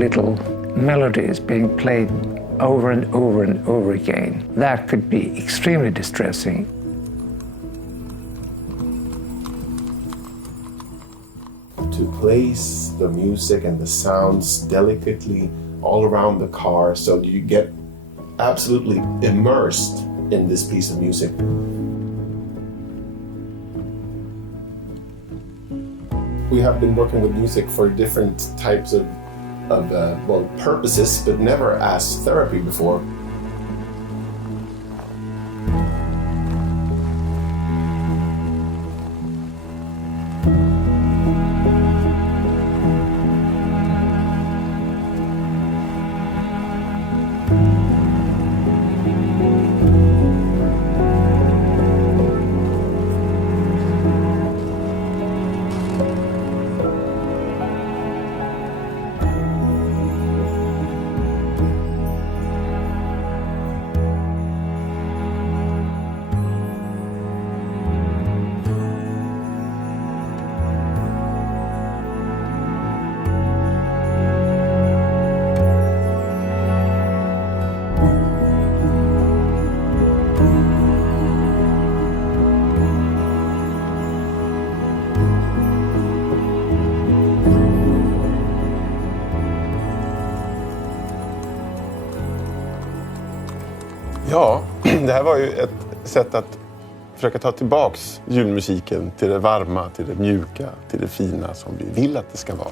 little melodies being played over and over and over again. That could be extremely distressing. To place the music and the sounds delicately all around the car so you get absolutely immersed in this piece of music. We have been working with music for different types of purposes, but never as therapy before. Ja, det här var ju ett sätt att försöka ta tillbaks julmusiken till det varma, till det mjuka, till det fina som vi vill att det ska vara.